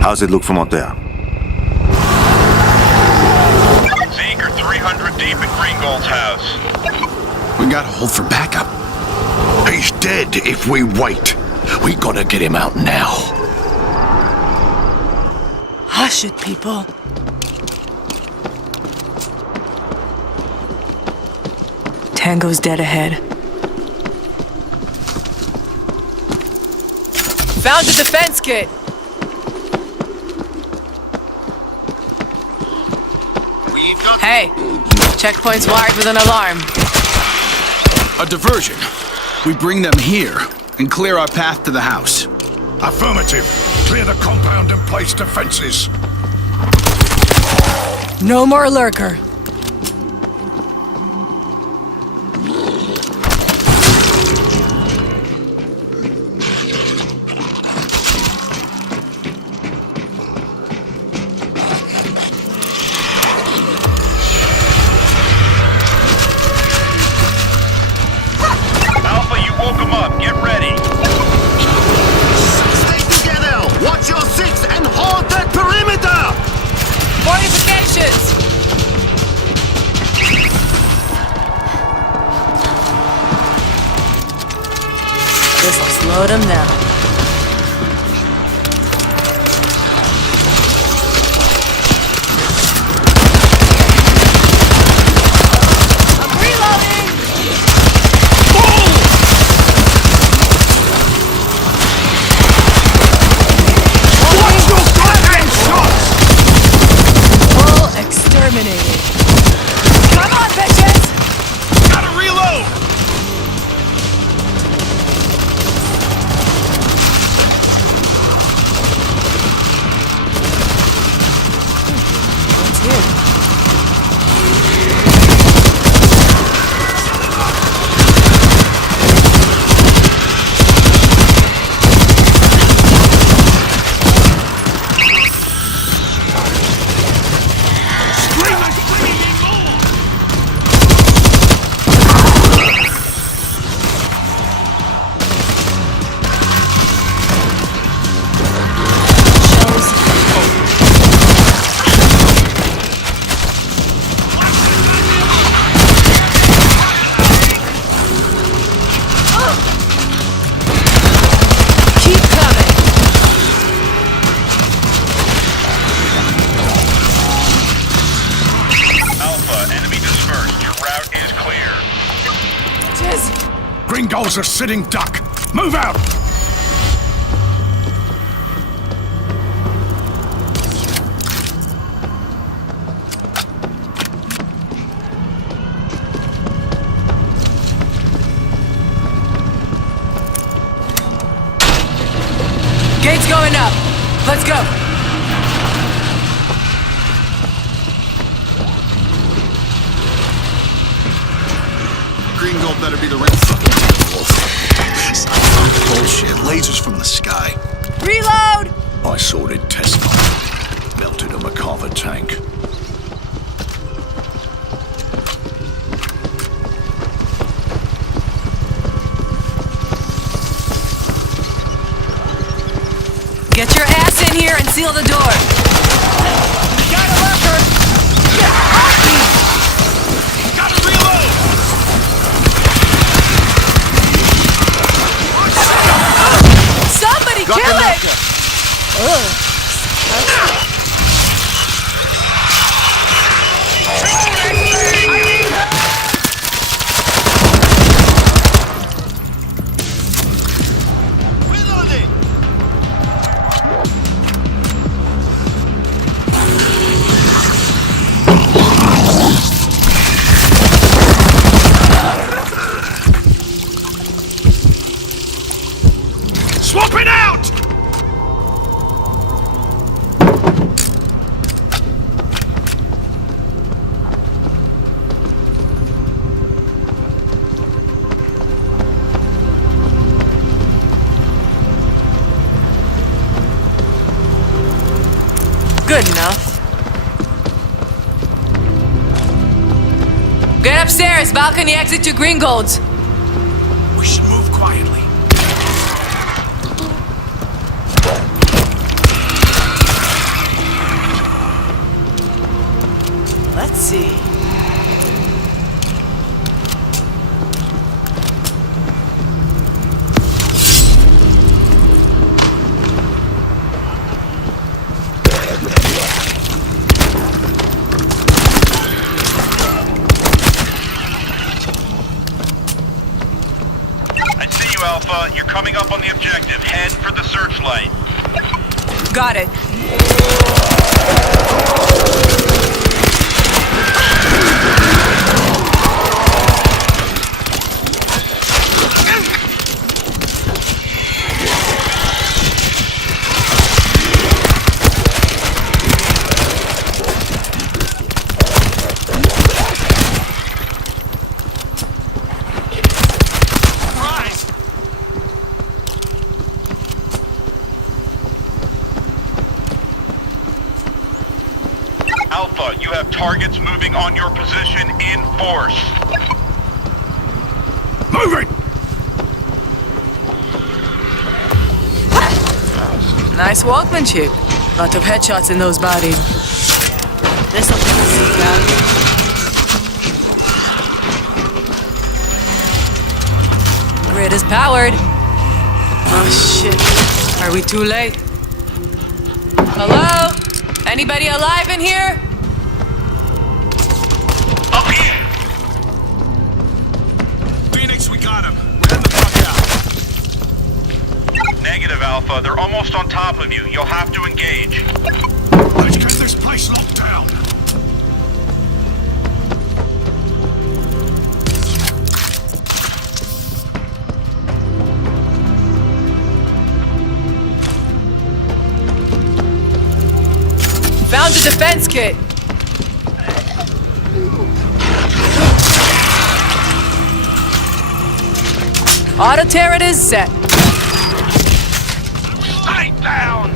How's it look from out there? Zeke are 300 deep at Greengold's house. We gotta hold for backup. He's dead if we wait. We gotta get him out now. Hush it, people. Tango's dead ahead. Found the defense kit! Hey, checkpoint's wired with an alarm. A diversion. We bring them here and clear our path to the house. Affirmative. Clear the compound and place defenses. No more lurker. Alpha, you woke him up. Get ready. Stay together! Watch your six and hold that perimeter! Fortifications! This'll slow them down. I'm reloading! Watch your goddamn shots! Full exterminated. Come on, bitches! Gotta reload! What's here? Keep coming! Alpha, enemy dispersed. Your route is clear. Bitches! Gringol's a sitting duck. Move out! Gate's going up. Let's go. Greengold better be the real fucking wolf. Bullshit. Lasers from the sky. Reload! I sorted Tesla. Melted a McCarver tank. Get your ass in here and seal the door. Got a lurker! Gotta reload! Somebody kill it! Ugh. Reloading! Swap it out! Good enough. Get upstairs, balcony exit to Greengold's. We should move quietly. Alpha, you're coming up on the objective. Head for the searchlight. Got it. Alpha, you have targets moving on your position in force. Moving! Nice workmanship. Lot of headshots in those bodies. This'll take a seat out. Grid is powered. Oh shit. Are we too late? Hello? Anybody alive in here? Up here! Phoenix, we got him. We're heading the fuck out. Negative, Alpha. They're almost on top of you. You'll have to engage. Let's get this place locked down. Found the defense kit. Auto turret is set. Stay down!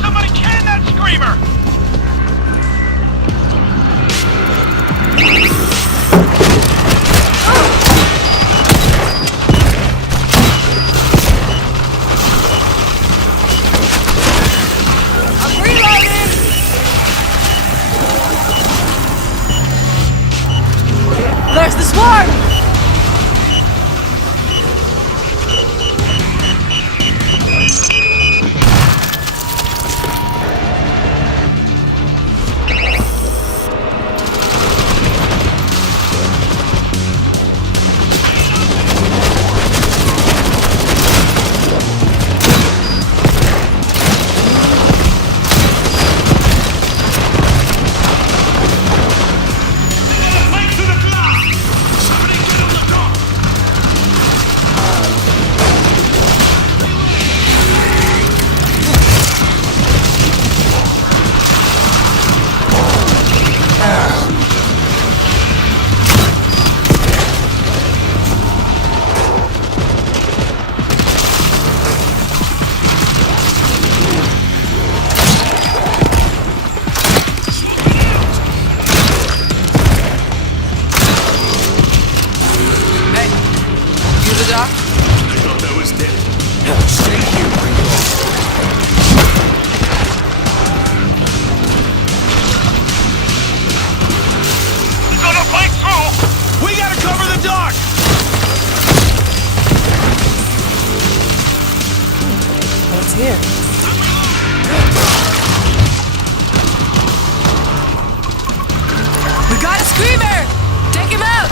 Somebody can that screamer! I'm reloading. There's the swarm. Here. We got a screamer! Take him out!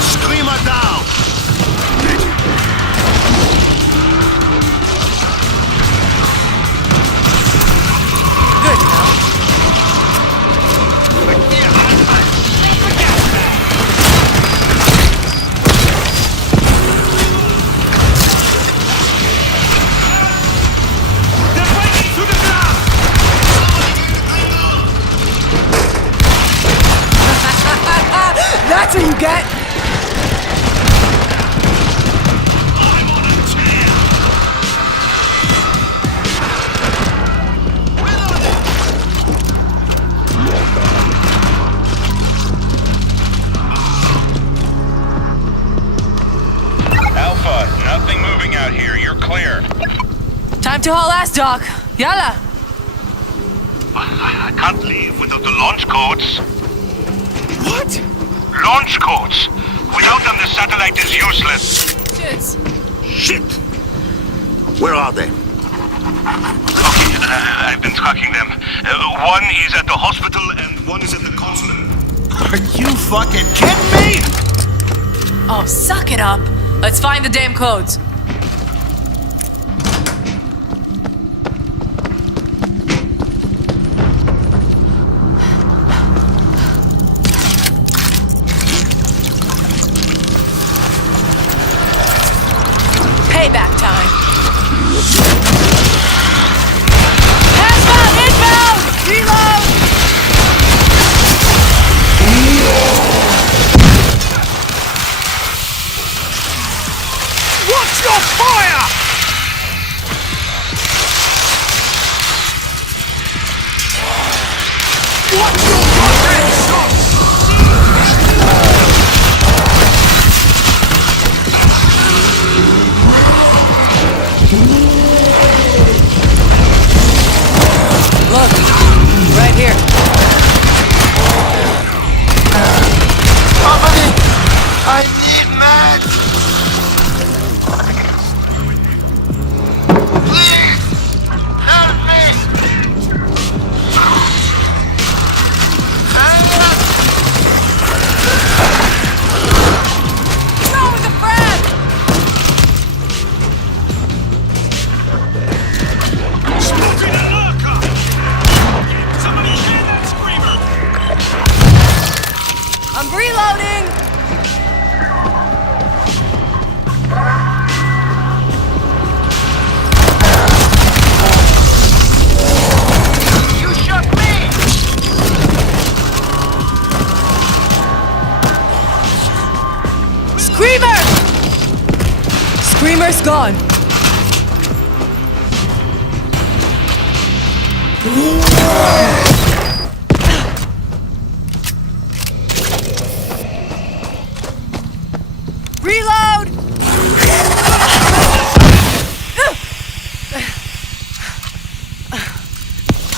Screamer down! Good now. That's what you get! Alpha, nothing moving out here. You're clear. Time to haul ass, Doc. Yalla! I can't leave without the launch codes. What? Launch codes. Without them, the satellite is useless. Shits. Shit! Where are they? Okay, I've been tracking them. One is at the hospital and one is at the consulate. Are you fucking kidding me? Oh, suck it up. Let's find the damn codes. Payback time. Hazmat inbound! Reload! Watch your fire! Watch your fucking shot! Look, right here. Company! I need meds! Please! Help me! What's wrong with the friend? I'm reloading! You shot me! Screamer! Screamer's gone. Reload!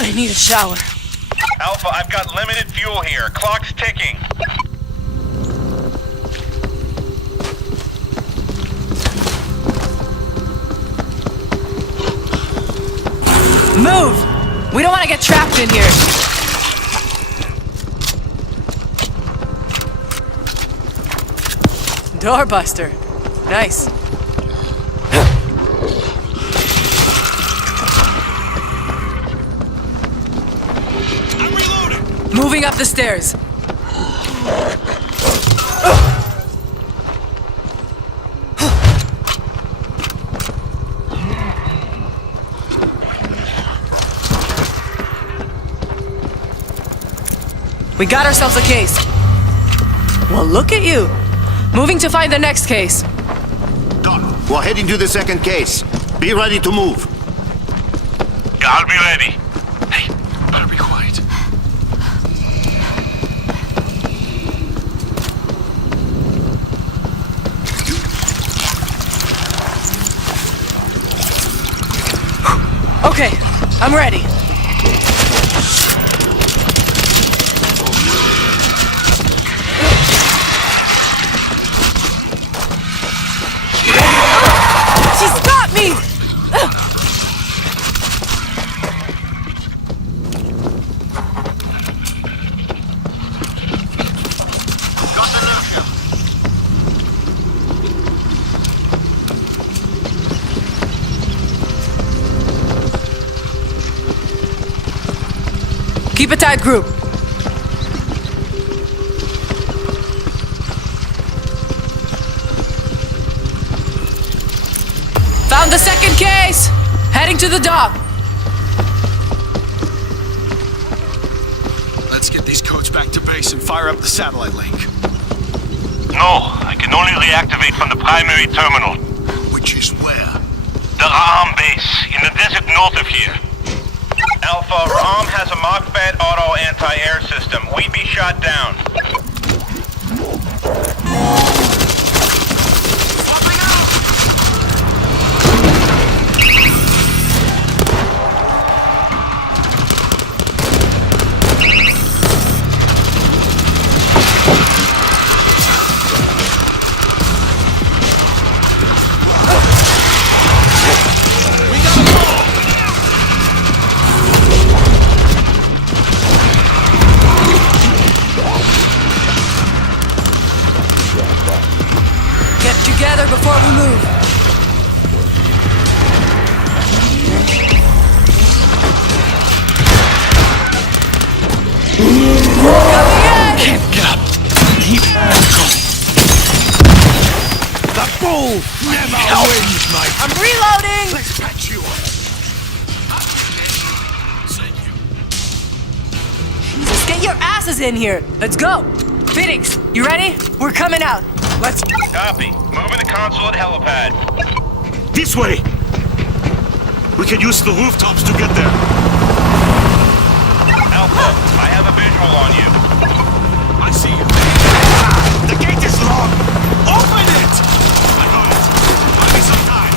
I need a shower. Alpha, I've got limited fuel here. Clock's ticking. Move! We don't want to get trapped in here. Doorbuster. Nice. I'm reloading. Moving up the stairs. We got ourselves a case. Well, look at you. Moving to find the next case. Doc, we're heading to the second case. Be ready to move. Yeah, I'll be ready. Hey, better be quiet. Okay, I'm ready. She's got me! Keep a tight group. Found the second case! Heading to the dock. Let's get these codes back to base and fire up the satellite link. No, I can only reactivate from the primary terminal. Which is where? The Ra'am base, in the desert north of here. Alpha, Ra'am has a Mach-Fed auto anti-air system. We'd be shot down. Can't get up. Keep going. The bull never wins, mate. I'm reloading! Let's patch you up. Jesus, get your asses in here! Let's go! Phoenix, you ready? We're coming out. Let's... Copy. Moving the console at helipad. This way! We can use the rooftops to get there. Alpha, I have a visual on you. I see you. The gate is locked! Open it! I got it. Buy me some time.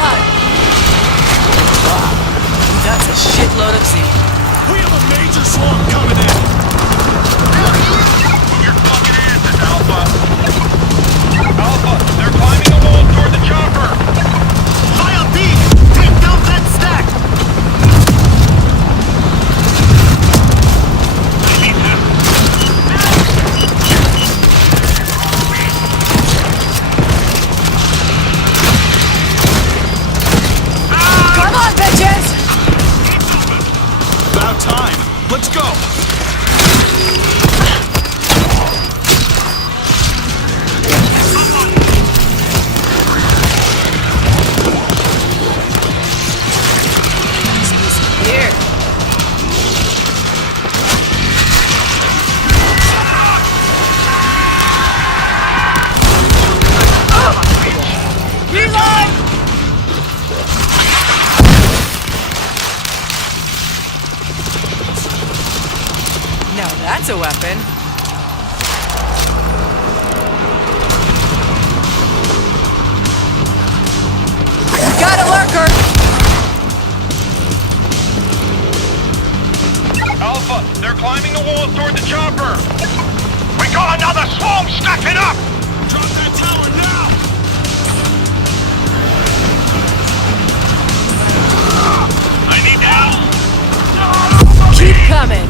Got it. Wow. That's a shitload of zinc. We have a major swarm coming in. Move your fucking asses, Alpha. Alpha, they're climbing the wall toward the chopper. Fire B! Take down that stack! Come on, bitches! About time. Let's go. Here. Reload! Now that's a weapon. Got a lurker! Alpha, they're climbing the wall toward the chopper. We got another swarm stacking up. Drop that tower now! I need help. Keep coming.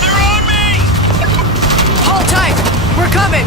They're on me. Hold tight. We're coming.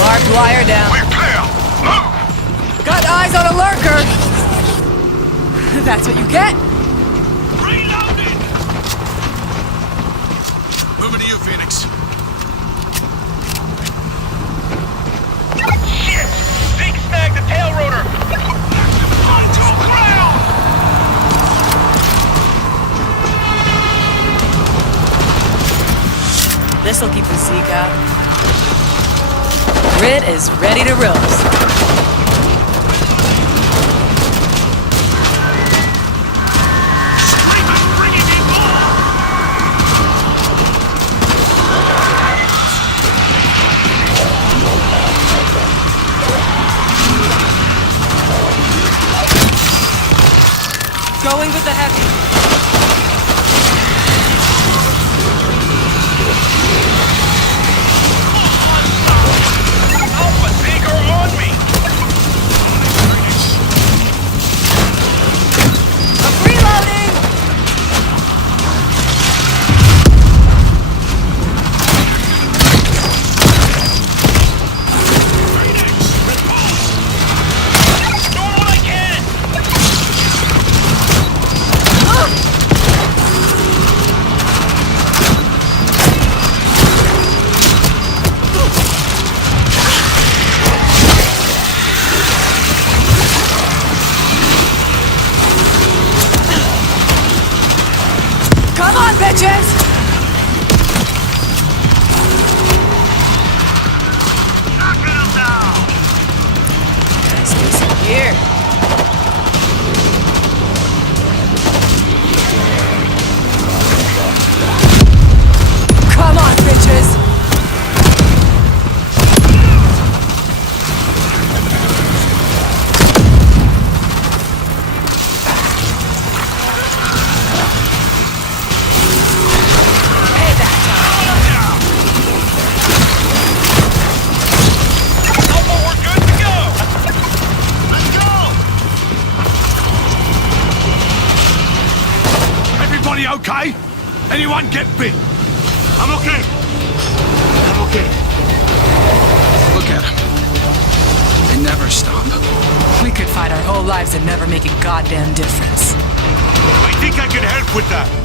Barbed wire down. We're clear. Move. Got eyes on a lurker. That's what you get. Reloading. Moving to you, Phoenix. Shit! Zeke snagged the tail rotor. Onto ground. This'll keep the Zeke out. Grid is ready to roast. Going with the heavy. Alpha, Zeke are on me. I'm reloading. Doing what I can. Come on, bitches! Knocking them down. Stay some here. Come on, bitches! okay? Anyone get bit? I'm okay. I'm okay. Look at them. They never stop. We could fight our whole lives and never make a goddamn difference. I think I can help with that.